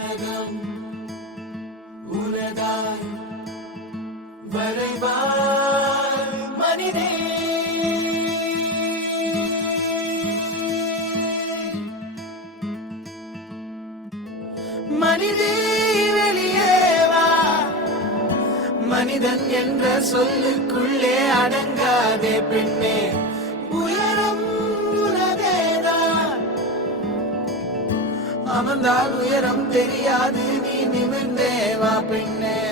உலகம் உலகாய் வரைவார் மனிதே. மனிதே வெளியேவா மனிதன் என்ற சொல்லுக்குள்ளே அடங்காதே பெண்ணே. உயிர் அமர்ந்தால் உயரம் தெரியாது. நீ நிமிர்ந்தே வா பெண்ணே.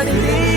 what it is.